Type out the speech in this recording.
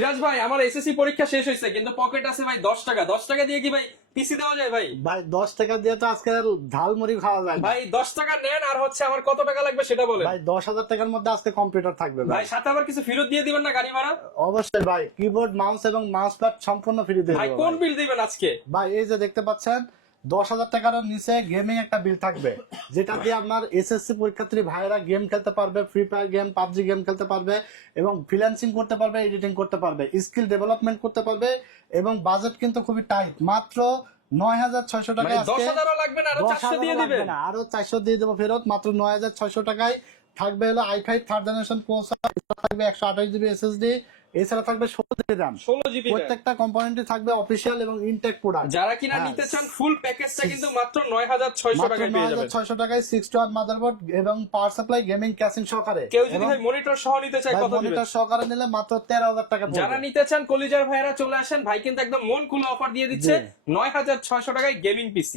সিরাজ ভাই, আমার এসএসসি পরীক্ষা শেষ হয়েছে কিন্তু পকেট আছে ভাই 10 টাকা। 10 টাকা দিয়ে কি ভাই পিসি দেওয়া যায় ভাই? ভাই 10 টাকা দিয়ে তো আজকে ঝালমুড়ি খাওয়া যায় না। ভাই 10 টাকা নেন, আর হচ্ছে আমার কত টাকা লাগবে সেটা বলেন। ভাই 10,000 টাকার মধ্যে আজকে কম্পিউটার থাকবে ভাই ভাই। সাথে আবার কিছু ফেরত দিয়ে দিবেন না গাড়ি ভাড়া? অবশ্যই ভাই, কিবোর্ড মাউস এবং মাউস প্যাড সম্পূর্ণ ফ্রি দিয়ে ভাই দেবো কোন ভাই। বিল দিবেন আজকে? ভাই এই যে দেখতে পাচ্ছেন 10,000 টাকার নিচে গেমিং একটা বিল থাকবে, যেটা দিয়ে আপনার এসএসসি পরীক্ষার্থী ভাইয়েরা গেম খেলতে পারবে, free fire game, PUBG game খেলতে পারবে এবং ফ্রিল্যান্সিং করতে পারবে, এডিটিং করতে পারবে, স্কিল ডেভেলপমেন্ট করতে পারবে। এবং বাজেট কিন্তু খুবই টাইট, মাত্র 9,600 মানে টাকায় আজকে 10,000 লাগবে না, আরো 400 দিয়ে লাগবে দিবেন? না, আরো 400 দিয়ে দেবো ফেরত। মাত্র 9,600 টাকায় থাকবে হলো i5 থার্ড জেনারেশন প্রসেসর, থাকবে 128 জিবি এসএসডি, এছাড়া থাকবে 16 জিবি র্যাম। 16 জিবি। প্রত্যেকটা কম্পোনেন্টই থাকবে অফিসিয়াল এবং ইনটেক প্রোডাক্ট। যারা কিনা নিতে চান ফুল প্যাকেজটা কিন্তু মাত্র 9,600 টাকায় পেয়ে যাবেন। 9,600 টাকায় 6-1 মাদারবোর্ড এবং পাওয়ার সাপ্লাই গেমিং ক্যাসিং সহকারে। কেউ যদি ভাই মনিটর সহ নিতে চায় কত দিবেন? মনিটর সহকারে নিলে মাত্র 13,000 টাকা পড়বে। যারা নিতে চান কলিজার ভাইরা চলে আসেন, ভাই কিন্তু একদম মন খুলে অফার দিয়ে দিচ্ছে 9,600 টাকায় গেমিং পিসি।